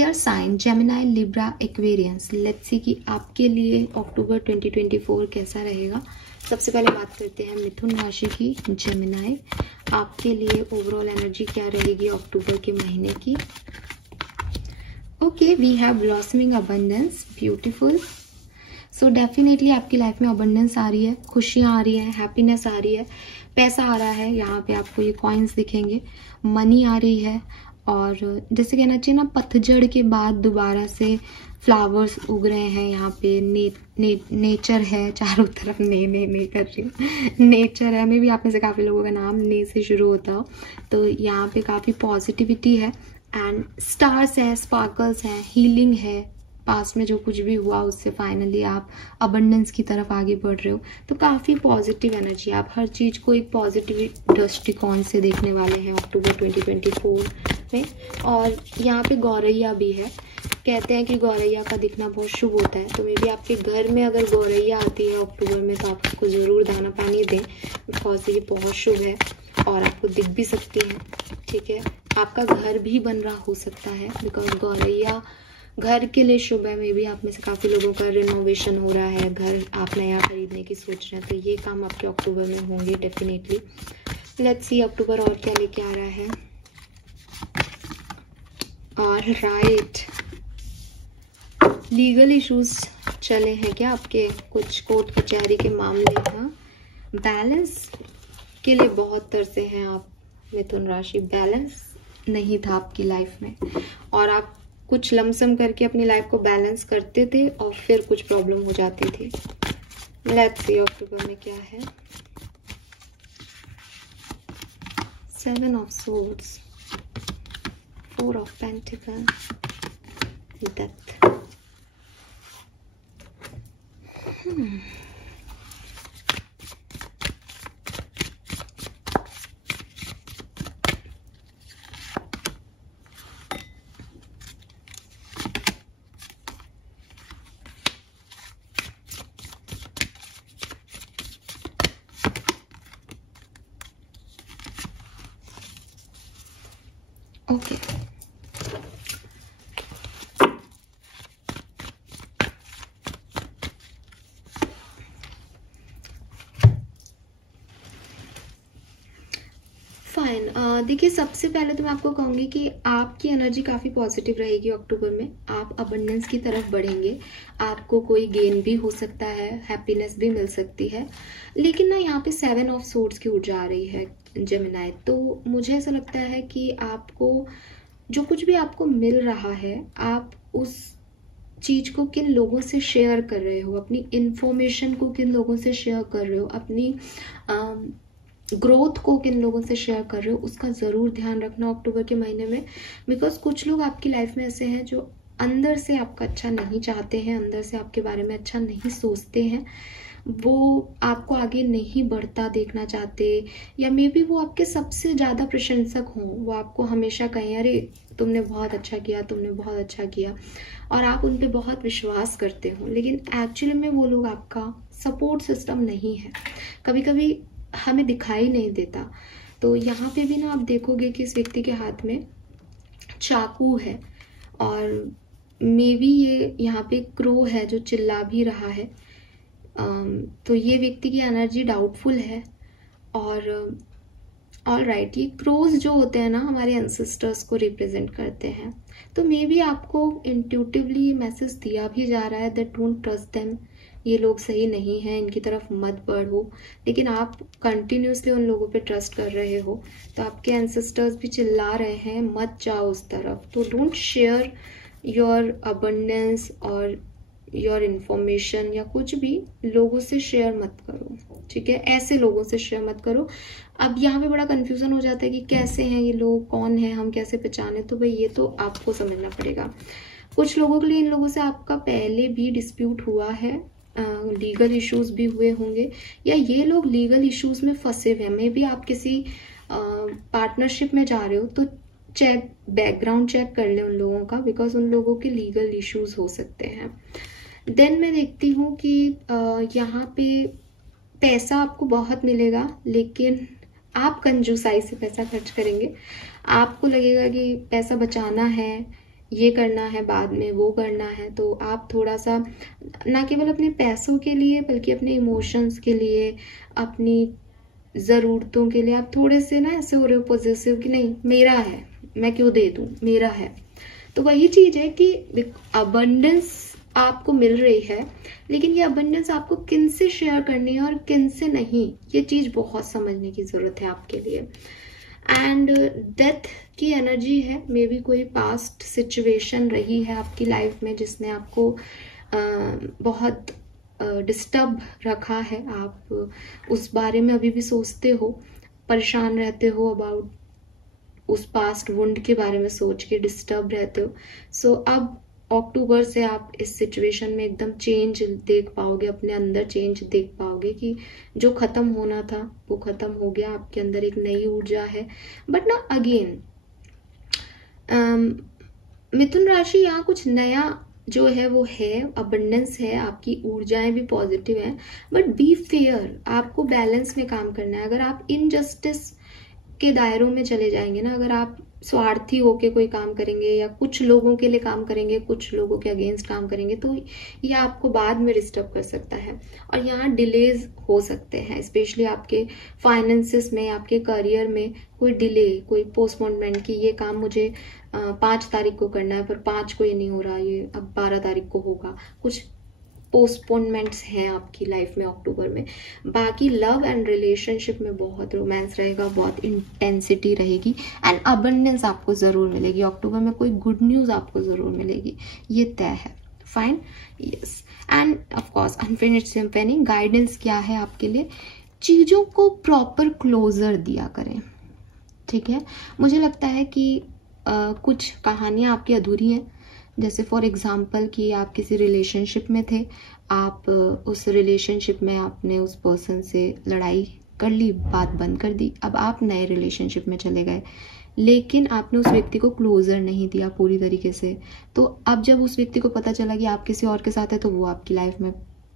Air sign Gemini, Libra, Aquarians. Let's see कि आपके लिए अक्टूबर 2024 कैसा रहेगा। सबसे पहले बात करते हैं मिथुन राशि की, जेमिनाई। आपके लिए ओवरऑल एनर्जी क्या रहेगी अक्टूबर के महीने की। Okay, we have blossoming abundance, beautiful. So definitely आपकी लाइफ में अबंडेंस आ रही है, खुशियाँ आ रही है, हैप्पीनेस आ रही है, पैसा आ रहा है। यहाँ पे आपको ये कॉइन्स दिखेंगे, मनी आ रही है। और जैसे कहना चाहिए ना, पतझड़ के बाद दोबारा से फ्लावर्स उग रहे हैं। यहाँ पे नेचर है चारों तरफ। ने कर रही हूँ, नेचर है। मे भी आप में से काफ़ी लोगों का नाम ने से शुरू होता हो। तो यहाँ पे काफ़ी पॉजिटिविटी है एंड स्टार्स है, स्पार्कल्स हैं, हीलिंग है। पास्ट में जो कुछ भी हुआ उससे फाइनली आप अबंडेंस की तरफ आगे बढ़ रहे हो। तो काफ़ी पॉजिटिव एनर्जी, आप हर चीज़ को एक पॉजिटिव दृष्टिकोण से देखने वाले हैं अक्टूबर 2024 में। और यहाँ पे गौरैया भी है। कहते हैं कि गौरैया का दिखना बहुत शुभ होता है। तो मे बी आपके घर में अगर गौरैया आती है अक्टूबर में तो आप उसको ज़रूर दाना पानी दें, बिकॉज ये बहुत शुभ है और आपको दिख भी सकती है। ठीक है, आपका घर भी बन रहा हो सकता है, बिकॉज गौरैया घर के लिए शुभ है। मे बी आप में से काफ़ी लोगों का रिनोवेशन हो रहा है, घर आप नया खरीदने की सोच रहे हैं, तो ये काम आपके अक्टूबर में होंगे डेफिनेटली। लेट्स सी अक्टूबर और क्या लेके आ रहा है। और राइट, लीगल इश्यूज चले हैं क्या आपके, कुछ कोर्ट कचहरी के मामले। हाँ, बैलेंस के लिए बहुत तरसे हैं आप मिथुन राशि। बैलेंस नहीं था आपकी लाइफ में और आप कुछ लमसम करके अपनी लाइफ को बैलेंस करते थे और फिर कुछ प्रॉब्लम हो जाती थी। लेट्स सी अक्टूबर में क्या है। 7 of swords, 4 of pentacle, death. Okay, fine. देखिए, सबसे पहले तो मैं आपको कहूँगी कि आपकी एनर्जी काफ़ी पॉजिटिव रहेगी अक्टूबर में। आप अबंडेंस की तरफ बढ़ेंगे, आपको कोई गेन भी हो सकता है, हैप्पीनेस भी मिल सकती है। लेकिन ना यहाँ पे 7 ऑफ सोर्ड्स की ऊर्जा आ रही है जेमिनाई। तो मुझे ऐसा लगता है कि आपको जो कुछ भी आपको मिल रहा है, आप उस चीज़ को किन लोगों से शेयर कर रहे हो, अपनी इंफॉर्मेशन को किन लोगों से शेयर कर रहे हो, अपनी ग्रोथ को किन लोगों से शेयर कर रहे हो, उसका ज़रूर ध्यान रखना अक्टूबर के महीने में। बिकॉज कुछ लोग आपकी लाइफ में ऐसे हैं जो अंदर से आपका अच्छा नहीं चाहते हैं, अंदर से आपके बारे में अच्छा नहीं सोचते हैं, वो आपको आगे नहीं बढ़ता देखना चाहते, या मे बी वो आपके सबसे ज़्यादा प्रशंसक हों। वो आपको हमेशा कहें, अरे तुमने बहुत अच्छा किया, तुमने बहुत अच्छा किया, और आप उन पर बहुत विश्वास करते हो। लेकिन एक्चुअली में वो लोग आपका सपोर्ट सिस्टम नहीं है, कभी कभी हमें दिखाई नहीं देता। तो यहाँ पे भी ना आप देखोगे कि इस व्यक्ति के हाथ में चाकू है और मे बी ये यहाँ पे क्रो है जो चिल्ला भी रहा है। तो ये व्यक्ति की एनर्जी डाउटफुल है। और ऑल राइट, ये क्रोज जो होते हैं ना, हमारे एंसेस्टर्स को रिप्रेजेंट करते हैं। तो मे बी आपको इंट्यूटिवली मैसेज दिया भी जा रहा है दैट डोंट ट्रस्ट देम, ये लोग सही नहीं हैं, इनकी तरफ मत बढ़ो। लेकिन आप कंटिन्यूसली उन लोगों पे ट्रस्ट कर रहे हो, तो आपके एंसेस्टर्स भी चिल्ला रहे हैं मत जाओ उस तरफ। तो डोंट शेयर योर अबंडेंस और योर इन्फॉर्मेशन या कुछ भी लोगों से शेयर मत करो, ठीक है। ऐसे लोगों से शेयर मत करो। अब यहाँ पे बड़ा कंफ्यूजन हो जाता है कि कैसे हैं ये लोग, कौन है, हम कैसे पहचाने। तो भाई ये तो आपको समझना पड़ेगा। कुछ लोगों के लिए इन लोगों से आपका पहले भी डिस्प्यूट हुआ है, लीगल इश्यूज भी हुए होंगे, या ये लोग लीगल इश्यूज में फंसे हुए हैं। मे बी आप किसी पार्टनरशिप में जा रहे हो तो चेक, बैकग्राउंड चेक कर ले उन लोगों का, बिकॉज उन लोगों के लीगल इश्यूज हो सकते हैं। देन मैं देखती हूँ कि यहाँ पे पैसा आपको बहुत मिलेगा, लेकिन आप कंजूसाई से पैसा खर्च करेंगे। आपको लगेगा कि पैसा बचाना है ये करना है, बाद में वो करना है। तो आप थोड़ा सा ना केवल अपने पैसों के लिए बल्कि अपने इमोशंस के लिए, अपनी ज़रूरतों के लिए आप थोड़े से ना ऐसे हो रहे हो पॉजिटिव कि नहीं मेरा है, मैं क्यों दे दूँ, मेरा है। तो वही चीज़ है कि अबंडेंस आपको मिल रही है, लेकिन ये अबंडेंस आपको किन से शेयर करनी है और किन से नहीं, ये चीज़ बहुत समझने की ज़रूरत है आपके लिए। एंड डेथ की एनर्जी है, मे बी कोई पास्ट सिचुएशन रही है आपकी लाइफ में जिसने आपको बहुत डिस्टर्ब रखा है। आप उस बारे में अभी भी सोचते हो, परेशान रहते हो अबाउट उस पास्ट वुंड के बारे में सोच के डिस्टर्ब रहते हो। सो अब अक्टूबर से आप इस सिचुएशन में एकदम चेंज देख पाओगे, अपने अंदर चेंज देख पाओगे कि जो खत्म होना था वो खत्म हो गया, आपके अंदर एक नई ऊर्जा है। बट ना अगेन मिथुन राशि, यहाँ कुछ नया जो है वो है, अबंडेंस है, आपकी ऊर्जाएं भी पॉजिटिव हैं, बट बी फेयर, आपको बैलेंस में काम करना है। अगर आप इनजस्टिस के दायरों में चले जाएंगे ना, अगर आप स्वार्थी होके कोई काम करेंगे या कुछ लोगों के लिए काम करेंगे, कुछ लोगों के अगेंस्ट काम करेंगे, तो ये आपको बाद में डिस्टर्ब कर सकता है और यहाँ डिलेज हो सकते हैं, स्पेशली आपके फाइनेंसेस में, आपके करियर में कोई डिले, कोई पोस्टपोनमेंट की ये काम मुझे 5 तारीख को करना है पर 5 को ये नहीं हो रहा, ये अब 12 तारीख को होगा। कुछ पोस्टपोनमेंट्स हैं आपकी लाइफ में अक्टूबर में। बाकी लव एंड रिलेशनशिप में बहुत रोमांस रहेगा, बहुत इंटेंसिटी रहेगी एंड अबंडेंस आपको ज़रूर मिलेगी अक्टूबर में। कोई गुड न्यूज़ आपको ज़रूर मिलेगी, ये तय है। Fine, yes. End of course unfinished symphony guidance क्या है आपके लिए, चीज़ों को प्रॉपर क्लोजर दिया करें, ठीक है। मुझे लगता है कि कुछ कहानियाँ आपकी अधूरी हैं, जैसे फॉर एग्जाम्पल कि आप किसी रिलेशनशिप में थे, आप उस रिलेशनशिप में आपने उस पर्सन से लड़ाई कर ली, बात बंद कर दी, अब आप नए रिलेशनशिप में चले गए, लेकिन आपने उस व्यक्ति को क्लोजर नहीं दिया पूरी तरीके से। तो अब जब उस व्यक्ति को पता चला कि आप किसी और के साथ है, तो वो आपकी लाइफ में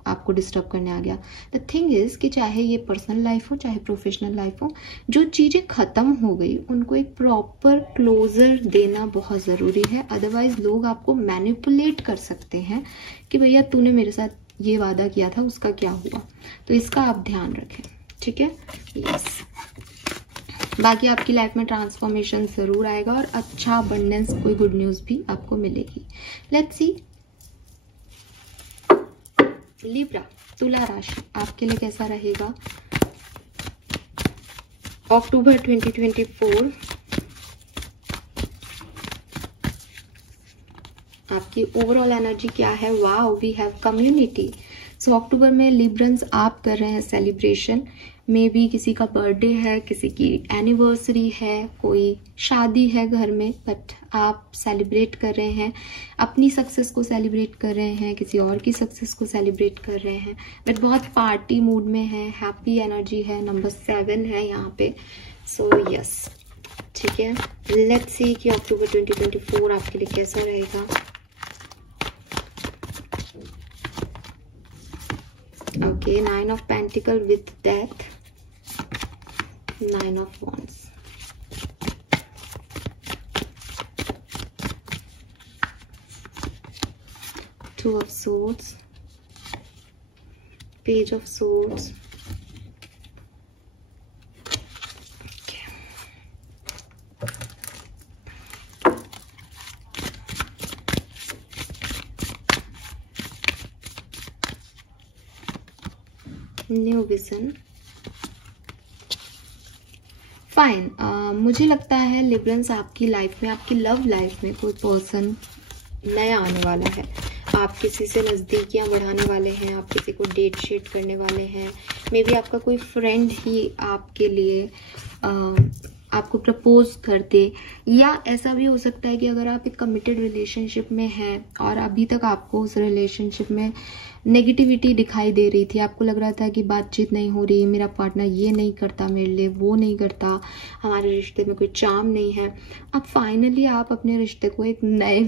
आपको डिस्टर्ब करने आ गया। द थिंग इज कि चाहे ये पर्सनल लाइफ हो चाहे प्रोफेशनल लाइफ हो, जो चीज़ें ख़त्म हो गई उनको एक प्रॉपर क्लोजर देना बहुत ज़रूरी है। अदरवाइज लोग आपको मैनिपुलेट कर सकते हैं कि भैया तूने मेरे साथ ये वादा किया था, उसका क्या हुआ। तो इसका आप ध्यान रखें, ठीक है। यस, बाकी आपकी लाइफ में ट्रांसफॉर्मेशन ज़रूर आएगा और अच्छा अबंडेंस, कोई गुड न्यूज़ भी आपको मिलेगी। लेट्स सी लिब्रा, तुला राशि, आपके लिए कैसा रहेगा अक्टूबर 2024। आपकी ओवरऑल एनर्जी क्या है। Wow, we have community. So October में लिब्रंस आप कर रहे हैं सेलिब्रेशन, मे बी किसी का बर्थडे है, किसी की एनिवर्सरी है, कोई शादी है घर में, बट आप सेलिब्रेट कर रहे हैं, अपनी सक्सेस को सेलिब्रेट कर रहे हैं, किसी और की सक्सेस को सेलिब्रेट कर रहे हैं, बट बहुत पार्टी मूड में है, हैप्पी एनर्जी है, नंबर 7 है यहाँ पे। सो यस, ठीक है। लेट्स सी कि अक्टूबर 2024 आपके लिए कैसा रहेगा। Okay, 9 of Pentacles with Death, 9 of Wands. Two of Swords, Page of Swords. Okay. New vision. Fine, मुझे लगता है लिब्रंस आपकी लाइफ में, आपकी लव लाइफ में कोई पर्सन नया आने वाला है। आप किसी से नज़दीकियां बढ़ाने वाले हैं, आप किसी को डेट शेट करने वाले हैं, मे बी आपका कोई फ्रेंड ही आपके लिए आपको प्रपोज कर दे, या ऐसा भी हो सकता है कि अगर आप एक कमिटेड रिलेशनशिप में हैं और अभी तक आपको उस रिलेशनशिप में नेगेटिविटी दिखाई दे रही थी, आपको लग रहा था कि बातचीत नहीं हो रही, मेरा पार्टनर ये नहीं करता मेरे लिए, वो नहीं करता, हमारे रिश्ते में कोई चार्म नहीं है, अब फाइनली आप अपने रिश्ते को एक नए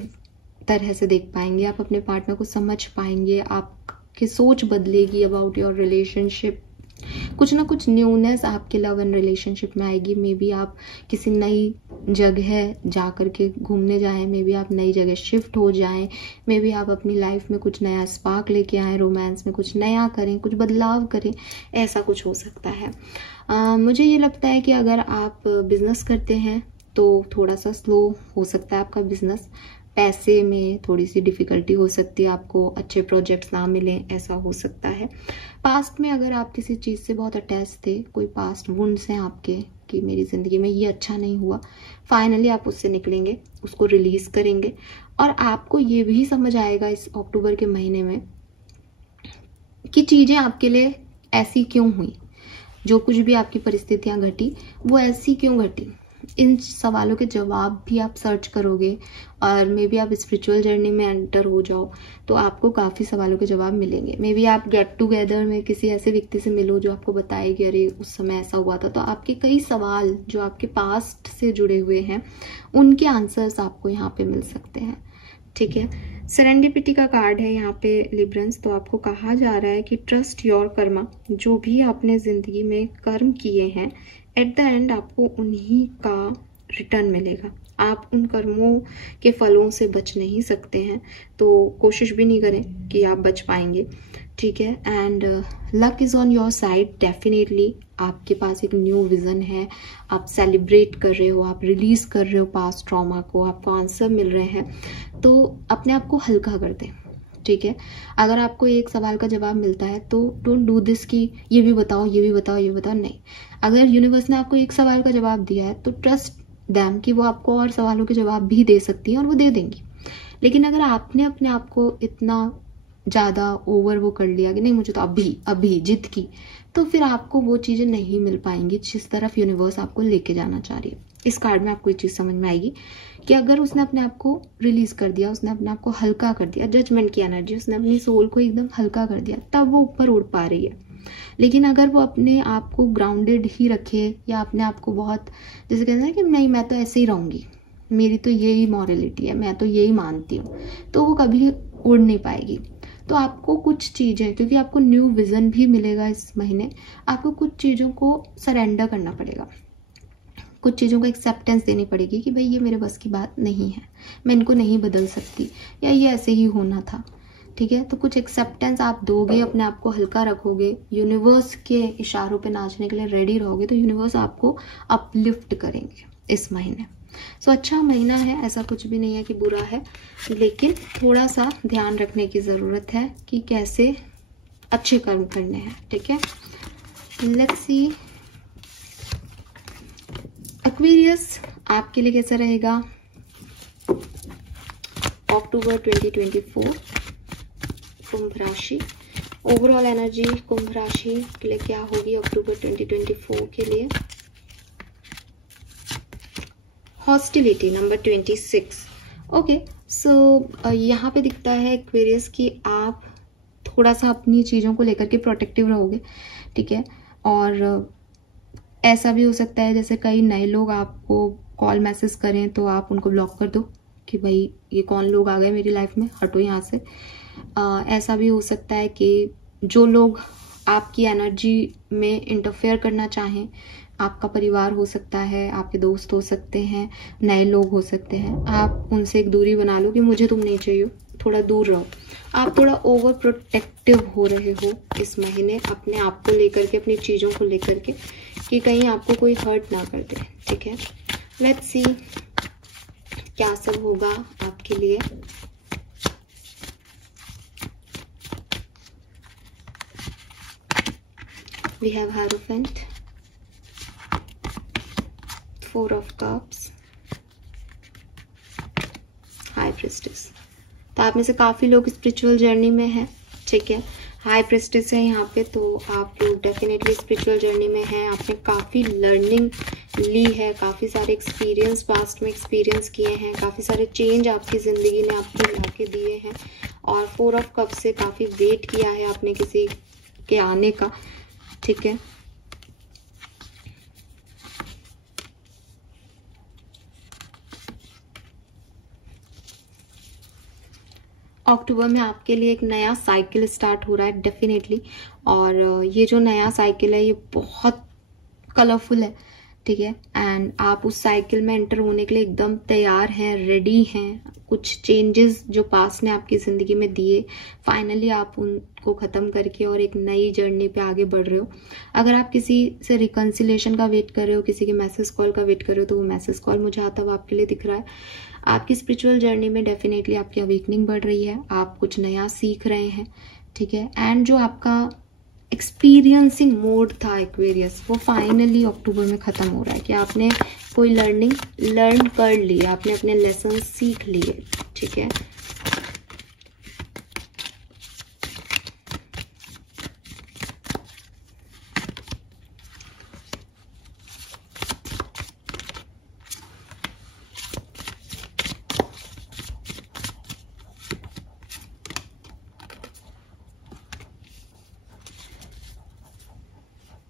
तरह से देख पाएंगे, आप अपने पार्टनर को समझ पाएंगे, आपकी सोच बदलेगी अबाउट योर रिलेशनशिप। कुछ ना कुछ न्यूनेस आपके लव एंड रिलेशनशिप में आएगी। मे बी आप किसी नई जगह जा करके घूमने जाएं, मे बी आप नई जगह शिफ्ट हो जाएं, मे बी आप अपनी लाइफ में कुछ नया स्पार्क लेके आएँ, रोमांस में कुछ नया करें, कुछ बदलाव करें, ऐसा कुछ हो सकता है। मुझे ये लगता है कि अगर आप बिजनेस करते हैं तो थोड़ा सा स्लो हो सकता है आपका बिजनेस, पैसे में थोड़ी सी डिफ़िकल्टी हो सकती है, आपको अच्छे प्रोजेक्ट्स ना मिलें, ऐसा हो सकता है। पास्ट में अगर आप किसी चीज़ से बहुत अटैच थे, कोई पास्ट वुंड्स हैं आपके कि मेरी ज़िंदगी में ये अच्छा नहीं हुआ, फाइनली आप उससे निकलेंगे, उसको रिलीज़ करेंगे और आपको ये भी समझ आएगा इस अक्टूबर के महीने में कि चीज़ें आपके लिए ऐसी क्यों हुई, जो कुछ भी आपकी परिस्थितियाँ घटी वो ऐसी क्यों घटी। इन सवालों के जवाब भी आप सर्च करोगे और मे बी आप स्पिरिचुअल जर्नी में एंटर हो जाओ तो आपको काफ़ी सवालों के जवाब मिलेंगे। मे बी आप गेट टुगेदर में किसी ऐसे व्यक्ति से मिलो जो आपको बताए कि अरे उस समय ऐसा हुआ था, तो आपके कई सवाल जो आपके पास्ट से जुड़े हुए हैं उनके आंसर्स आपको यहाँ पे मिल सकते हैं। ठीक है, सेरेंडिपिटी का कार्ड है यहाँ पे लिब्रेंस। तो आपको कहा जा रहा है कि ट्रस्ट योर कर्मा, जो भी आपने ज़िंदगी में कर्म किए हैं एट द एंड आपको उन्हीं का रिटर्न मिलेगा। आप उन कर्मों के फलों से बच नहीं सकते हैं, तो कोशिश भी नहीं करें कि आप बच पाएंगे। ठीक है, and luck is on your side definitely. आपके पास एक न्यू विज़न है, आप सेलिब्रेट कर रहे हो, आप रिलीज़ कर रहे हो पास्ट ट्रॉमा को, आपको आंसर मिल रहे हैं, तो अपने आप को हल्का कर दें। ठीक है, अगर आपको एक सवाल का जवाब मिलता है तो डोंट डू दिस कि ये भी बताओ, ये भी बताओ, ये बताओ, नहीं। अगर यूनिवर्स ने आपको एक सवाल का जवाब दिया है तो ट्रस्ट दैम कि वो आपको और सवालों के जवाब भी दे सकती है और वो दे देंगी। लेकिन अगर आपने अपने आप को इतना ज़्यादा ओवर वो कर लिया कि नहीं मुझे तो अभी अभी जिद की, तो फिर आपको वो चीज़ें नहीं मिल पाएंगी जिस तरफ यूनिवर्स आपको लेके जाना चाह रही है। इस कार्ड में आपको ये चीज़ समझ में आएगी कि अगर उसने अपने आप को रिलीज कर दिया, उसने अपने आप को हल्का कर दिया, जजमेंट की एनर्जी, उसने अपनी सोल को एकदम हल्का कर दिया, तब वो ऊपर उड़ पा रही है। लेकिन अगर वो अपने आप को ग्राउंडेड ही रखे या अपने आप को बहुत जैसे कहते हैं कि नहीं मैं तो ऐसे ही रहूँगी, मेरी तो यही मॉरलिटी है, मैं तो यही मानती हूँ, तो वो कभी उड़ नहीं पाएगी। तो आपको कुछ चीज़ें, क्योंकि आपको न्यू विज़न भी मिलेगा इस महीने, आपको कुछ चीज़ों को सरेंडर करना पड़ेगा, कुछ चीज़ों को एक्सेप्टेंस देनी पड़ेगी कि भाई ये मेरे बस की बात नहीं है, मैं इनको नहीं बदल सकती, या ये ऐसे ही होना था। ठीक है, तो कुछ एक्सेप्टेंस आप दोगे, अपने आप को हल्का रखोगे, यूनिवर्स के इशारों पे नाचने के लिए रेडी रहोगे, तो यूनिवर्स आपको अपलिफ्ट करेंगे इस महीने। सो अच्छा महीना है, ऐसा कुछ भी नहीं है कि बुरा है, लेकिन थोड़ा सा ध्यान रखने की ज़रूरत है कि कैसे अच्छे कर्म करने हैं। ठीक है, लेट्स सी एक्वेरियस आपके लिए कैसा रहेगा अक्टूबर 2024। कुंभ राशि, ओवरऑल एनर्जी कुंभ राशि के लिए क्या होगी अक्टूबर 2024 के लिए। Hostility number 26। ओके, सो यहाँ पे दिखता है एक्वेरियस कि आप थोड़ा सा अपनी चीज़ों को लेकर के प्रोटेक्टिव रहोगे। ठीक है, और ऐसा भी हो सकता है जैसे कई नए लोग आपको कॉल मैसेज करें तो आप उनको ब्लॉक कर दो कि भाई ये कौन लोग आ गए मेरी लाइफ में, हटो यहाँ से। ऐसा भी हो सकता है कि जो लोग आपकी एनर्जी में इंटरफेयर करना चाहें, आपका परिवार हो सकता है, आपके दोस्त हो सकते हैं, नए लोग हो सकते हैं, आप उनसे एक दूरी बना लो कि मुझे तुम नहीं चाहिए, थोड़ा दूर रहो। आप थोड़ा ओवर प्रोटेक्टिव हो रहे हो इस महीने अपने आप को लेकर के, अपनी चीज़ों को लेकर के, कि कहीं आपको कोई हर्ट ना कर दे। ठीक है, लेट्स सी क्या सब होगा आपके लिए। We have Hierophant, Four of Cups, High Priestess। तो आप में से काफ़ी लोग स्पिरिचुअल जर्नी में हैं। ठीक है, हाई प्रेस्टिस है यहाँ पे, तो आप लोग डेफिनेटली स्पिरिचुअल जर्नी में हैं। आपने काफ़ी लर्निंग ली है, काफ़ी सारे एक्सपीरियंस पास्ट में एक्सपीरियंस किए हैं, काफ़ी सारे चेंज आपकी ज़िंदगी ने आपको ला के दिए हैं, और 4 ऑफ कप से काफ़ी वेट किया है आपने किसी के आने का। ठीक है, अक्टूबर में आपके लिए एक नया साइकिल स्टार्ट हो रहा है डेफिनेटली, और ये जो नया साइकिल है ये बहुत कलरफुल है, ठीक है। एंड आप उस साइकिल में एंटर होने के लिए एकदम तैयार हैं, रेडी हैं। कुछ चेंजेस जो पास्ट ने आपकी जिंदगी में दिए, फाइनली आप उनको खत्म करके और एक नई जर्नी पे आगे बढ़ रहे हो। अगर आप किसी से रिकंसिलेशन का वेट कर रहे हो, किसी के मैसेज कॉल का वेट कर रहे हो, तो वो मैसेज कॉल मुझे आता हुआ आपके लिए दिख रहा है। आपकी स्पिरिचुअल जर्नी में डेफिनेटली आपकी अवेकनिंग बढ़ रही है, आप कुछ नया सीख रहे हैं, ठीक है। एंड जो आपका एक्सपीरियंसिंग मोड था एक्वेरियस, वो फाइनली अक्टूबर में खत्म हो रहा है कि आपने कोई लर्न कर ली, आपने अपने लेसन सीख लिए, ठीक है।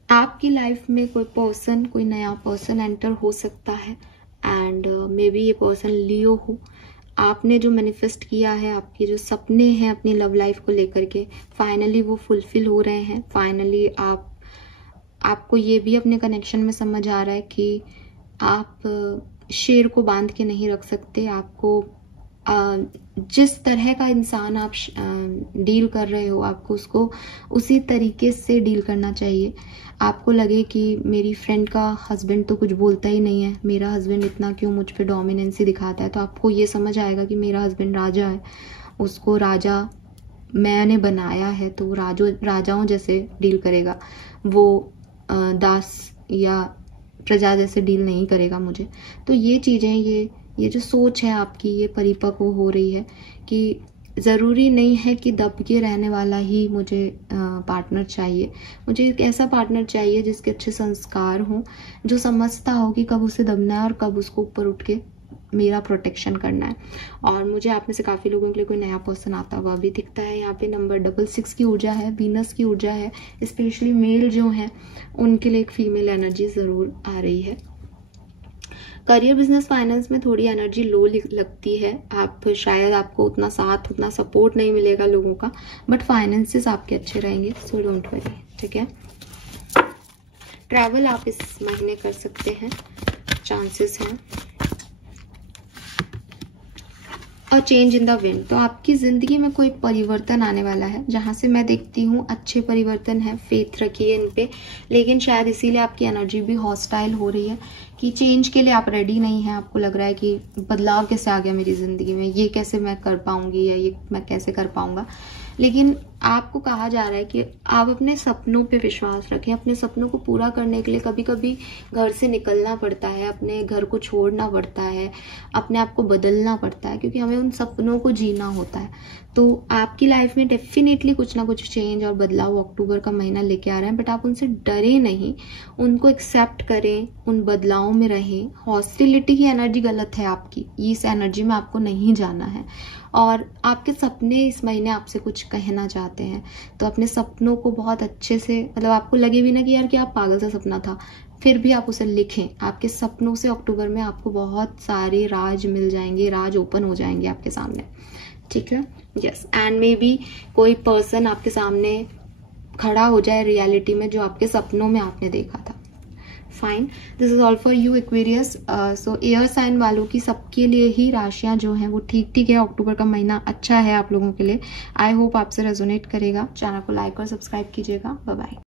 आपकी लाइफ में कोई नया पर्सन एंटर हो सकता है, एंड मे बी ये पर्सन लियो हो। आपने जो मैनिफेस्ट किया है, आपके जो सपने हैं अपनी लव लाइफ को लेकर के, फाइनली वो फुलफिल हो रहे हैं। फाइनली आपको ये भी अपने कनेक्शन में समझ आ रहा है कि आप शेर को बांध के नहीं रख सकते। आपको जिस तरह का इंसान आप डील कर रहे हो, आपको उसको उसी तरीके से डील करना चाहिए। आपको लगे कि मेरी फ्रेंड का हस्बैंड तो कुछ बोलता ही नहीं है, मेरा हस्बैंड इतना क्यों मुझ पे डोमिनेंसी दिखाता है, तो आपको ये समझ आएगा कि मेरा हस्बैंड राजा है, उसको राजा मैंने बनाया है, तो राजाओं जैसे डील करेगा, वो दास या प्रजा जैसे डील नहीं करेगा मुझे। तो ये चीज़ें, ये जो सोच है आपकी, ये परिपक्व हो रही है कि ज़रूरी नहीं है कि दब के रहने वाला ही मुझे पार्टनर चाहिए। मुझे एक ऐसा पार्टनर चाहिए जिसके अच्छे संस्कार हों, जो समझता हो कि कब उसे दबना है और कब उसको ऊपर उठ के मेरा प्रोटेक्शन करना है। और मुझे आप में से काफ़ी लोगों के लिए कोई नया पर्सन आता हुआ भी दिखता है। यहाँ पे नंबर 66 की ऊर्जा है, वीनस की ऊर्जा है। स्पेशली मेल जो हैं उनके लिए एक फीमेल एनर्जी ज़रूर आ रही है। करियर, बिजनेस, फाइनेंस में थोड़ी एनर्जी लो लगती है। शायद आपको उतना साथ, उतना सपोर्ट नहीं मिलेगा लोगों का, बट फाइनेंसेस आपके अच्छे रहेंगे, सो डोंट वरी, ठीक है। ट्रैवल आप इस महीने कर सकते हैं, चांसेस हैं। और चेंज इन द विंड, तो आपकी जिंदगी में कोई परिवर्तन आने वाला है, जहां से मैं देखती हूँ अच्छे परिवर्तन है। फेथ रखिए इन पे, लेकिन शायद इसीलिए आपकी एनर्जी भी हॉस्टाइल हो रही है कि चेंज के लिए आप रेडी नहीं हैं। आपको लग रहा है कि बदलाव कैसे आ गया मेरी जिंदगी में, ये कैसे मैं कर पाऊंगी, या ये मैं कैसे कर पाऊंगा। लेकिन आपको कहा जा रहा है कि आप अपने सपनों पे विश्वास रखें। अपने सपनों को पूरा करने के लिए कभी कभी घर से निकलना पड़ता है, अपने घर को छोड़ना पड़ता है, अपने आप को बदलना पड़ता है, क्योंकि हमें उन सपनों को जीना होता है। तो आपकी लाइफ में डेफिनेटली कुछ ना कुछ चेंज और बदलाव अक्टूबर का महीना लेके आ रहा है, बट आप उनसे डरे नहीं, उनको एक्सेप्ट करें, उन बदलावों में रहें। हॉस्टिलिटी की एनर्जी गलत है आपकी, इस एनर्जी में आपको नहीं जाना है। और आपके सपने इस महीने आपसे कुछ कहना चाहते हैं, तो अपने सपनों को बहुत अच्छे से, मतलब आपको लगे भी ना कि यार कि आप पागल सा सपना था, फिर भी आप उसे लिखें। आपके सपनों से अक्टूबर में आपको बहुत सारे राज मिल जाएंगे, राज ओपन हो जाएंगे आपके सामने, ठीक है। यस, एंड मे बी कोई पर्सन आपके सामने खड़ा हो जाए रियलिटी में, जो आपके सपनों में आपने देखा था। Fine, this is all for you Aquarius. So air sign वालों की सबके लिए ही राशियां जो हैं वो ठीक ठीक है। अक्टूबर का महीना अच्छा है आप लोगों के लिए। आई होप आपसे रेजोनेट करेगा। चैनल को लाइक और सब्सक्राइब कीजिएगा। Bye bye.